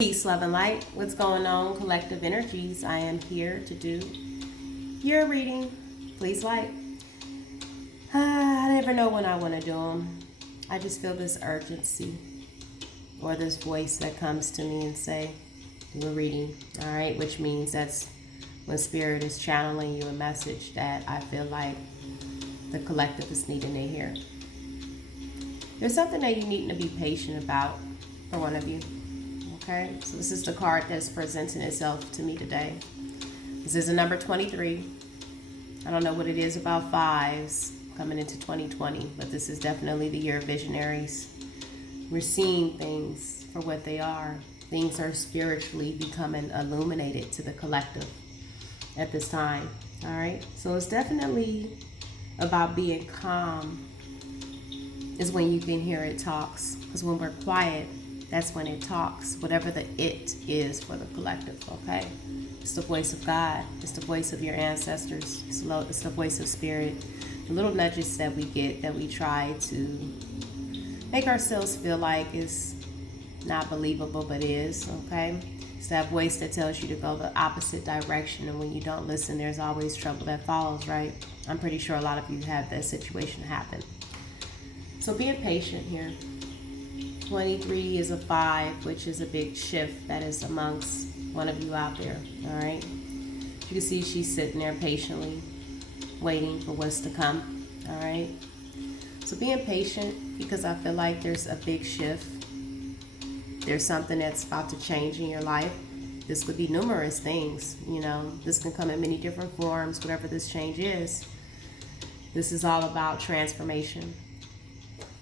Peace, love, and light. What's going on, collective energies? I am here to do your reading. Please light. I never know when I want to do them. I just feel this urgency or this voice that comes to me and say, do a reading. All right, which means that's when spirit is channeling you a message that I feel like the collective is needing to hear. There's something that you need to be patient about for one of you. Okay, so this is the card that's presenting itself to me today. This is a number 23. I don't know what it is about fives coming into 2020, but this is definitely the year of visionaries. We're seeing things for what they are. Things are spiritually becoming illuminated to the collective at this time. All right, so it's definitely about being calm is when you can hear it talks, because when we're quiet, that's when it talks, whatever the it is for the collective, okay? It's the voice of God. It's the voice of your ancestors. It's the voice of spirit. The little nudges that we get that we try to make ourselves feel like is not believable, but is, okay? It's that voice that tells you to go the opposite direction, and when you don't listen, there's always trouble that follows, right? I'm pretty sure a lot of you have that situation happen. So being patient here. 23 is a 5, which is a big shift that is amongst one of you out there, all right? You can see she's sitting there patiently waiting for what's to come, all right? So being patient, because I feel like there's a big shift. There's something that's about to change in your life. This could be numerous things, you know. This can come in many different forms, whatever this change is. This is all about transformation.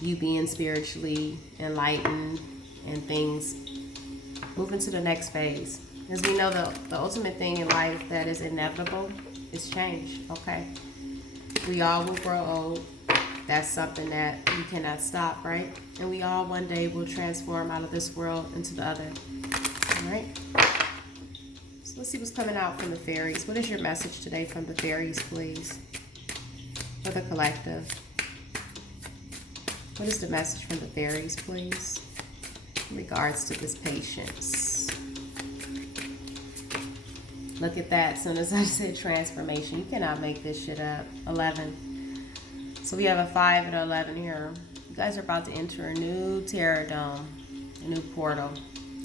You being spiritually enlightened and things moving to the next phase. As we know, the ultimate thing in life that is inevitable is change, okay? We all will grow old. That's something that we cannot stop, right? And we all one day will transform out of this world into the other, all right? So let's see what's coming out from the fairies. What is your message today from the fairies, please? For the collective. What is the message from the fairies, please, in regards to this patience? Look at that. As soon as I said transformation, you cannot make this shit up. 11. So we have a 5 and an 11 here. You guys are about to enter a new terror dome, a new portal.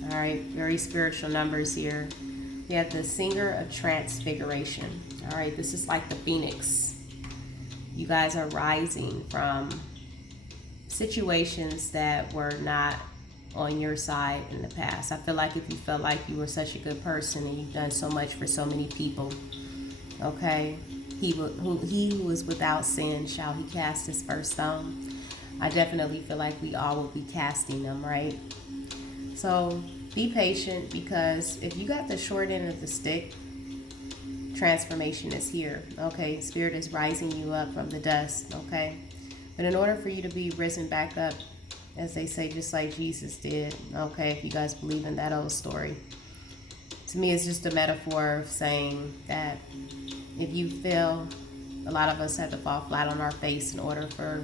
All right, very spiritual numbers here. We have the singer of transfiguration. All right, this is like the phoenix. You guys are rising from situations that were not on your side in the past. I feel like if you felt like you were such a good person and you've done so much for so many people, okay, he who is without sin shall he cast his first stone. I definitely feel like we all will be casting them, right? So be patient, because if you got the short end of the stick, transformation is here, okay? Spirit is rising you up from the dust, okay? But in order for you to be risen back up, as they say, just like Jesus did, okay, if you guys believe in that old story, to me it's just a metaphor of saying that if you fail, a lot of us have to fall flat on our face in order for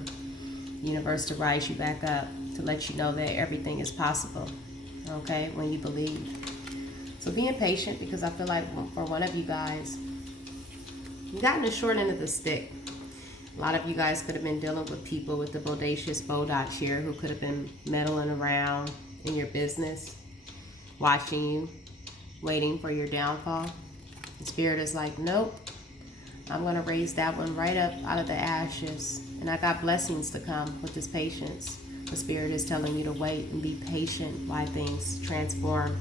the universe to rise you back up, to let you know that everything is possible, okay, when you believe. So being patient, because I feel like for one of you guys, you gotten the short end of the stick. A lot of you guys could have been dealing with people with the bodacious bodots here who could have been meddling around in your business, watching you, waiting for your downfall. The spirit is like, nope, I'm going to raise that one right up out of the ashes. And I got blessings to come with this patience. The spirit is telling you to wait and be patient while things transform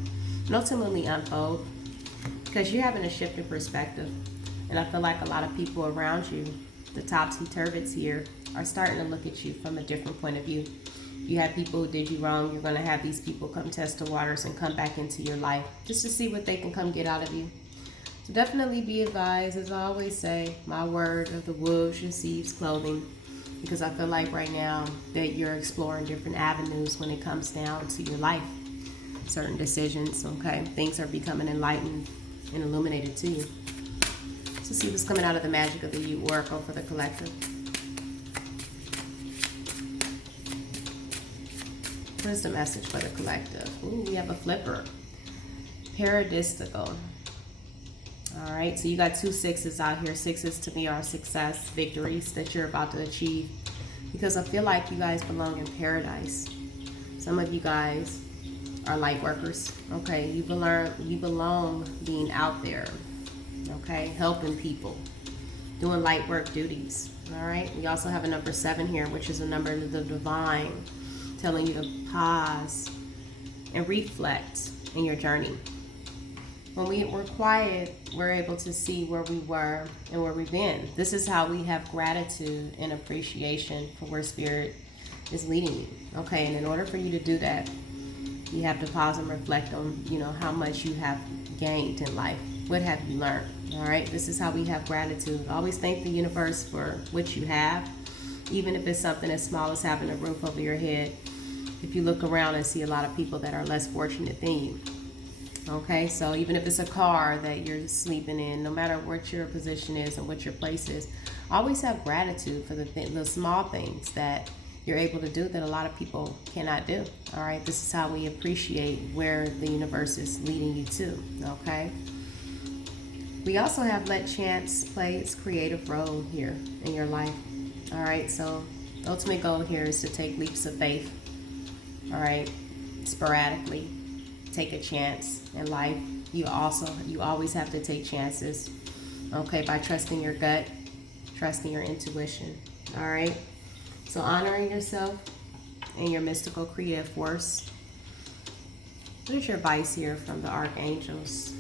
and ultimately unfold, because you're having a shift in perspective. And I feel like a lot of people around you, the topsy-turvies here, are starting to look at you from a different point of view. You had people who did you wrong. You're going to have these people come test the waters and come back into your life just to see what they can come get out of you. So definitely be advised, as I always say, my word of the wolves in sheep's clothing, because I feel like right now that you're exploring different avenues when it comes down to your life. Certain decisions, okay? Things are becoming enlightened and illuminated to you. So see what's coming out of the magic of the U Oracle for the collective. What is the message for the collective? Ooh, we have a flipper. Paradistical. All right, so you got 2 6s out here. 6s to me are success, victories that you're about to achieve. Because I feel like you guys belong in paradise. Some of you guys are light workers. Okay, you belong being out there. Okay, helping people, doing light work duties. All right, we also have a number 7 here, which is a number of the divine, telling you to pause and reflect in your journey. When we're quiet, we're able to see where we were and where we've been. This is how we have gratitude and appreciation for where Spirit is leading you. Okay, and in order for you to do that, you have to pause and reflect on, how much you have gained in life. What have you learned? All right, this is how we have gratitude. Always thank the universe for what you have, even if it's something as small as having a roof over your head. If you look around and see a lot of people that are less fortunate than you. Okay, so even if it's a car that you're sleeping in, no matter what your position is and what your place is, always have gratitude for the small things that you're able to do that a lot of people cannot do. All right, this is how we appreciate where the universe is leading you to. Okay, we also have let chance play its creative role here in your life. All right, so the ultimate goal here is to take leaps of faith. All right, sporadically take a chance in life. You always have to take chances, okay, by trusting your gut, trusting your intuition. All right, so honoring yourself and your mystical creative force. What is your advice here from the archangels?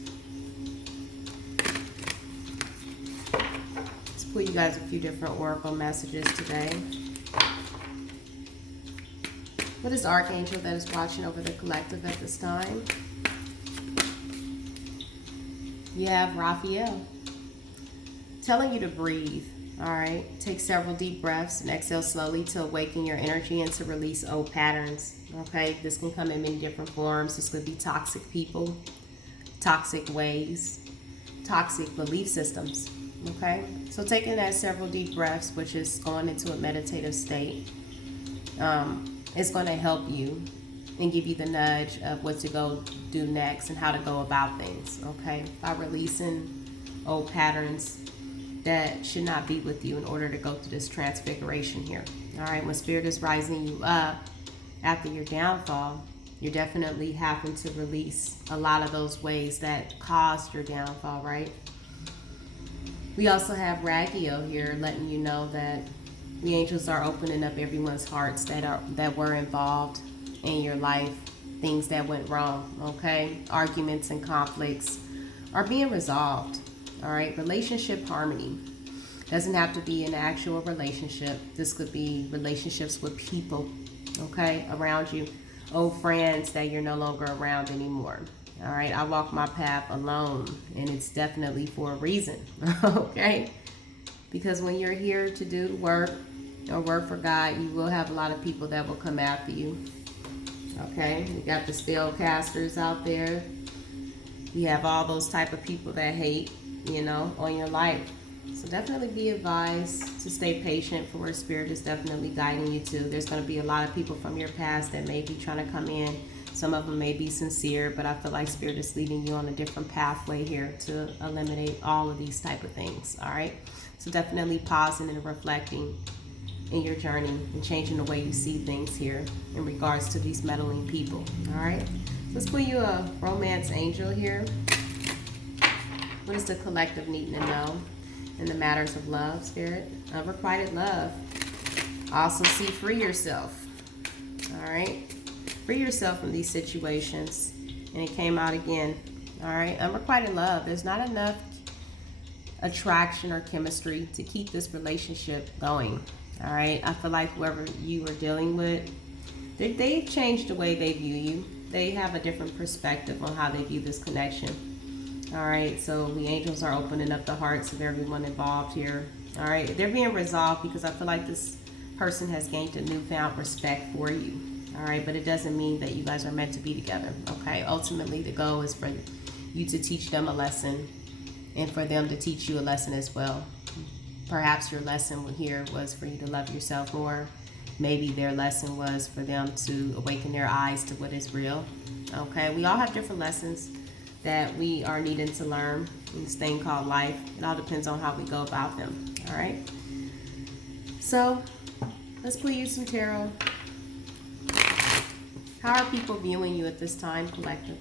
Let's pull you guys a few different oracle messages today. What is the archangel that is watching over the collective at this time? You have Raphael telling you to breathe. All right, take several deep breaths and exhale slowly to awaken your energy and to release old patterns. Okay, this can come in many different forms. This could be toxic people, toxic ways, toxic belief systems. Okay, so taking that several deep breaths, which is going into a meditative state, it's going to help you and give you the nudge of what to go do next and how to go about things, okay? By releasing old patterns that should not be with you in order to go through this transfiguration here. All right, when Spirit is rising you up after your downfall, you're definitely having to release a lot of those ways that caused your downfall, right? We also have Ragiel here letting you know that the angels are opening up everyone's hearts that were involved in your life, things that went wrong, okay? Arguments and conflicts are being resolved, all right? Relationship harmony doesn't have to be an actual relationship. This could be relationships with people, okay, around you, old friends that you're no longer around anymore. All right, I walk my path alone, and it's definitely for a reason, okay? Because when you're here to do work or work for God, you will have a lot of people that will come after you. Okay, you got the spell casters out there. You have all those type of people that hate, on your life. So definitely be advised to stay patient for where Spirit is definitely guiding you to. There's going to be a lot of people from your past that may be trying to come in. Some of them may be sincere, but I feel like Spirit is leading you on a different pathway here to eliminate all of these type of things. All right, so definitely pausing and reflecting in your journey and changing the way you see things here in regards to these meddling people. All right, let's put you a romance angel here. What is the collective needing to know in the matters of love, Spirit? Unrequited love. Also see free yourself. All right, free yourself from these situations. And it came out again. All right, unrequited love. There's not enough attraction or chemistry to keep this relationship going. All right, I feel like whoever you are dealing with, they've changed the way they view you. They have a different perspective on how they view this connection. All right, so the angels are opening up the hearts of everyone involved here. All right, they're being resolved because I feel like this person has gained a newfound respect for you. All right, but it doesn't mean that you guys are meant to be together. Okay, ultimately the goal is for you to teach them a lesson and for them to teach you a lesson as well. Perhaps your lesson here was for you to love yourself more. Maybe their lesson was for them to awaken their eyes to what is real. Okay, we all have different lessons, that we are needing to learn in this thing called life. It all depends on how we go about them. All right. So let's pull you some tarot. How are people viewing you at this time, collective?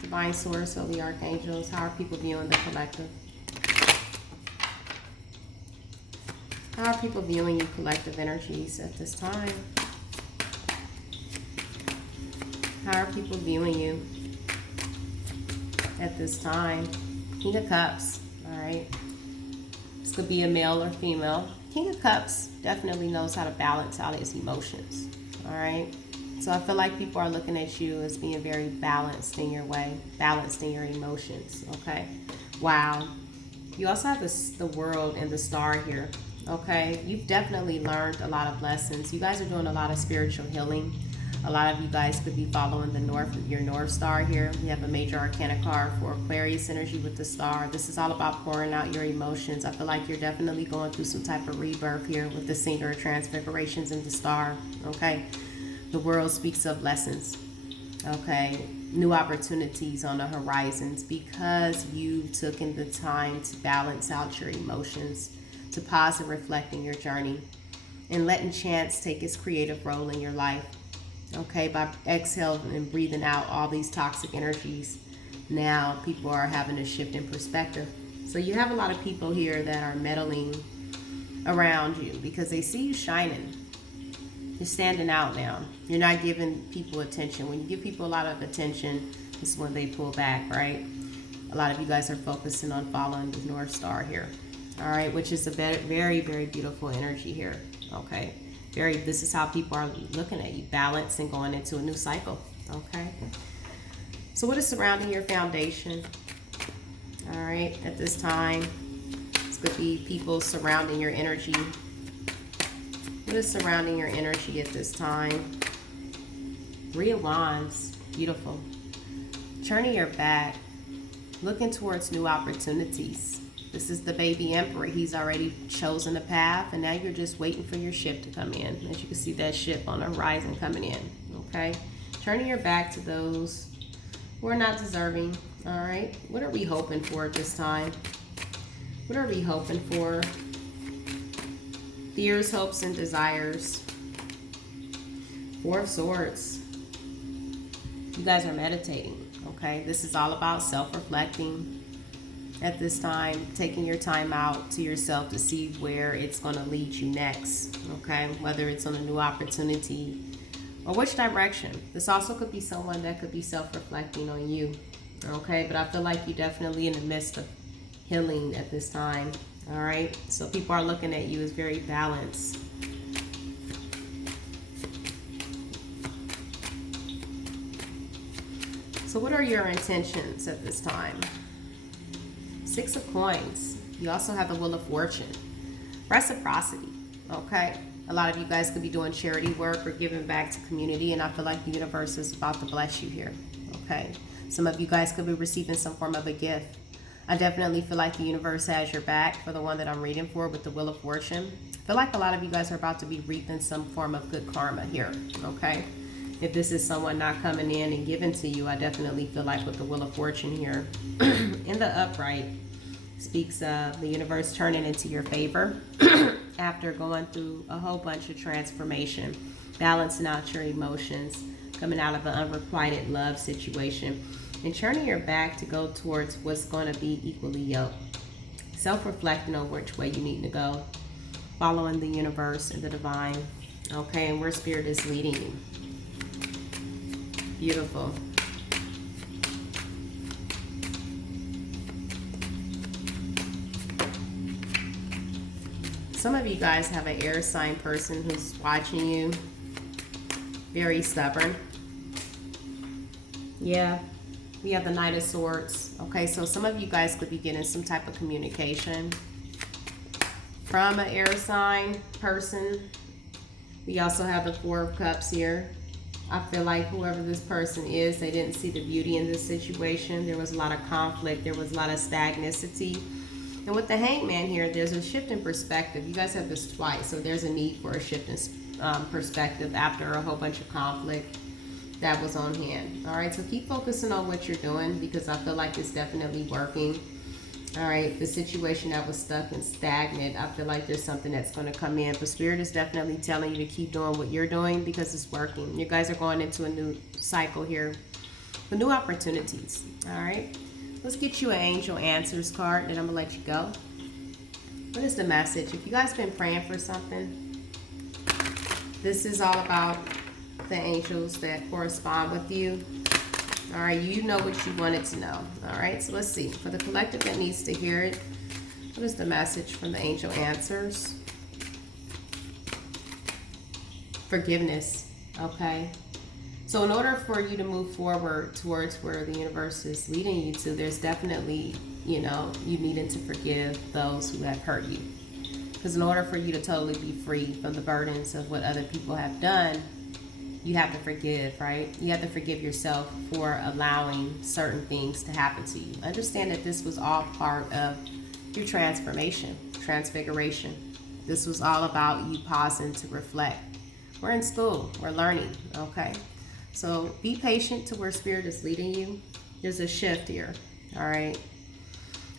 Divine Source, Holy Archangels, how are people viewing the collective? How are people viewing you, collective energies, at this time? How are people viewing you at this time? King of Cups, all right? This could be a male or female. King of Cups definitely knows how to balance out his emotions, all right? So I feel like people are looking at you as being very balanced in your way, balanced in your emotions, okay? Wow. You also have the world and the star here, okay? You've definitely learned a lot of lessons. You guys are doing a lot of spiritual healing. A lot of you guys could be following your North Star here. We have a major arcana card for Aquarius energy with the star. This is all about pouring out your emotions. I feel like you're definitely going through some type of rebirth here with the Singer of Transfigurations and the star, okay? The world speaks of lessons, okay? New opportunities on the horizons because you took in the time to balance out your emotions, to pause and reflect in your journey, and letting chance take its creative role in your life, okay? By exhaling and breathing out all these toxic energies, now people are having a shift in perspective. So you have a lot of people here that are meddling around you because they see you shining. You're standing out now. You're not giving people attention. When you give people a lot of attention, this is when they pull back, right? A lot of you guys are focusing on following the North Star here, all right? Which is a very, very beautiful energy here, okay? This is how people are looking at you, balanced and going into a new cycle, okay? So what is surrounding your foundation, all right, at this time? This could be people surrounding your energy. What is surrounding your energy at this time? Three of Wands, beautiful. Turning your back, looking towards new opportunities. This is the baby emperor. He's already chosen a path, and now you're just waiting for your ship to come in. As you can see, that ship on the horizon coming in, okay? Turning your back to those who are not deserving, all right? What are we hoping for at this time? What are we hoping for? Fears, hopes, and desires. Four of Swords. You guys are meditating, okay? This is all about self-reflecting at this time, taking your time out to yourself to see where it's going to lead you next, okay? Whether it's on a new opportunity or which direction. This also could be someone that could be self-reflecting on you, okay? But I feel like you're definitely in the midst of healing at this time. All right, so people are looking at you as very balanced. So what are your intentions at this time? Six of Coins. You also have the Wheel of Fortune. Reciprocity, okay? A lot of you guys could be doing charity work or giving back to community, and I feel like the universe is about to bless you here, okay? Some of you guys could be receiving some form of a gift. I definitely feel like the universe has your back for the one that I'm reading for with the Wheel of Fortune. I feel like a lot of you guys are about to be reaping some form of good karma here, okay? If this is someone not coming in and giving to you, I definitely feel like with the Wheel of Fortune here, in the upright, speaks of the universe turning into your favor after going through a whole bunch of transformation, balancing out your emotions, coming out of an unrequited love situation, and turning your back to go towards what's going to be equally yoked. Self-reflecting on which way you need to go, following the universe and the divine, okay, and where spirit is leading you. Beautiful. Some of you guys have an air sign person who's watching you. Very stubborn. Yeah. We have the Knight of Swords. Okay, so some of you guys could be getting some type of communication from an air sign person. We also have the Four of Cups here. I feel like whoever this person is, they didn't see the beauty in this situation. There was a lot of conflict. There was a lot of stagnancy. And with the Hangman here, there's a shift in perspective. You guys have this twice, so there's a need for a shift in perspective after a whole bunch of conflict. that was on hand. All right, so keep focusing on what you're doing because I feel like it's definitely working. All right, the situation that was stuck and stagnant, I feel like there's something that's going to come in. But Spirit is definitely telling you to keep doing what you're doing because it's working. You guys are going into a new cycle here with new opportunities. All right, let's get you an Angel Answers card, and I'm going to let you go. What is the message? If you guys been praying for something, this is all about the angels that correspond with you. All right, you know what you wanted to know. All right, so let's see. For the collective that needs to hear it, what is the message from the Angel Answers? Forgiveness, okay? So in order for you to move forward towards where the universe is leading you to, there's definitely, you needing to forgive those who have hurt you. Because in order for you to totally be free from the burdens of what other people have done, you have to forgive, right? You have to forgive yourself for allowing certain things to happen to you. Understand that this was all part of your transformation, transfiguration. This was all about you pausing to reflect. We're in school, we're learning, okay? So be patient to where Spirit is leading you. There's a shift here, all right?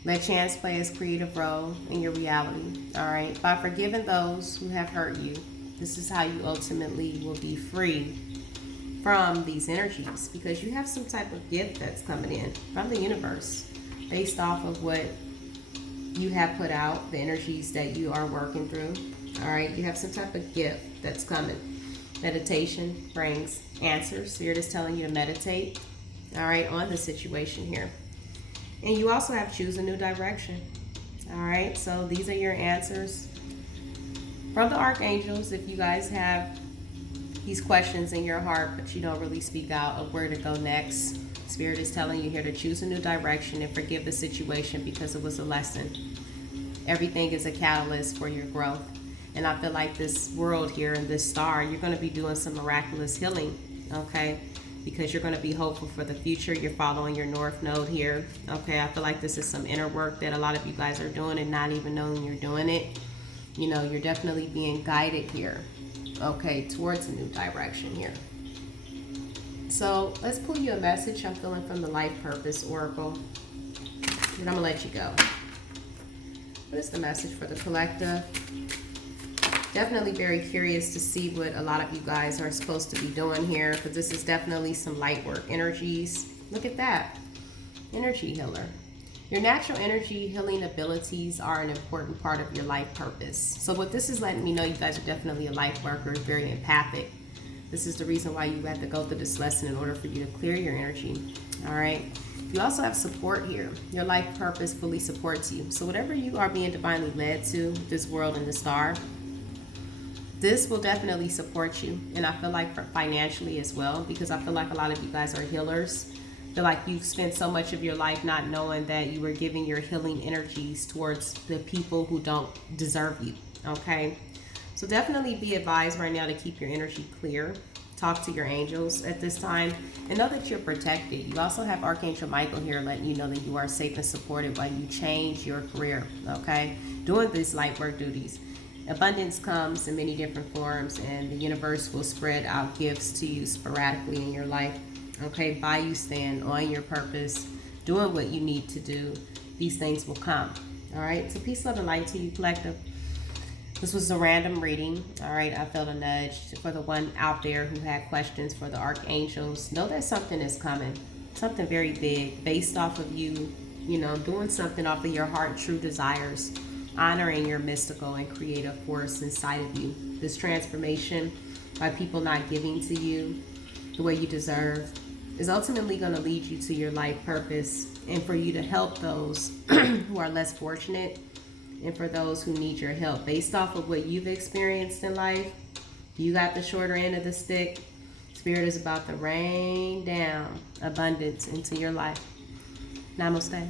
Let chance play its creative role in your reality, all right? By forgiving those who have hurt you, this is how you ultimately will be free from these energies because you have some type of gift that's coming in from the universe based off of what you have put out, the energies that you are working through. All right, you have some type of gift that's coming. Meditation brings answers. Spirit is telling you to meditate, all right, on the situation here. And you also have choose a new direction. All right, so these are your answers from the archangels. If you guys have these questions in your heart but you don't really speak out of where to go next, Spirit is telling you here to choose a new direction and forgive the situation because it was a lesson. Everything is a catalyst for your growth. And I feel like this world here and this star, you're going to be doing some miraculous healing, okay? Because you're going to be hopeful for the future. You're following your North Node here, okay? I feel like this is some inner work that a lot of you guys are doing and not even knowing you're doing it. You're definitely being guided here, okay, towards a new direction here. So let's pull you a message. I'm feeling from the Life Purpose Oracle. And I'm going to let you go. What is the message for the collective? Definitely very curious to see what a lot of you guys are supposed to be doing here because this is definitely some light work energies. Look at that. Energy healer. Your natural energy healing abilities are an important part of your life purpose. So what this is letting me know, you guys are definitely a life worker, very empathic. This is the reason why you have to go through this lesson in order for you to clear your energy. All right. You also have support here. Your life purpose fully supports you. So whatever you are being divinely led to, this world and the star, this will definitely support you. And I feel like financially as well, because I feel like a lot of you guys are healers. I feel like you've spent so much of your life not knowing that you were giving your healing energies towards the people who don't deserve you, okay? So definitely be advised right now to keep your energy clear. Talk to your angels at this time and know that you're protected. You also have Archangel Michael here letting you know that you are safe and supported while you change your career, okay? Doing these light work duties. Abundance comes in many different forms and the universe will spread out gifts to you sporadically in your life, okay? By you stand on your purpose, doing what you need to do, these things will come, all right? So peace, love, and light to you, collective. This was a random reading, all right? I felt a nudge for the one out there who had questions for the archangels. Know that something is coming, something very big based off of you, doing something off of your heart, true desires, honoring your mystical and creative force inside of you. This transformation by people not giving to you the way you deserve is ultimately going to lead you to your life purpose and for you to help those who are less fortunate and for those who need your help. Based off of what you've experienced in life, you got the shorter end of the stick. Spirit is about to rain down abundance into your life. Namaste.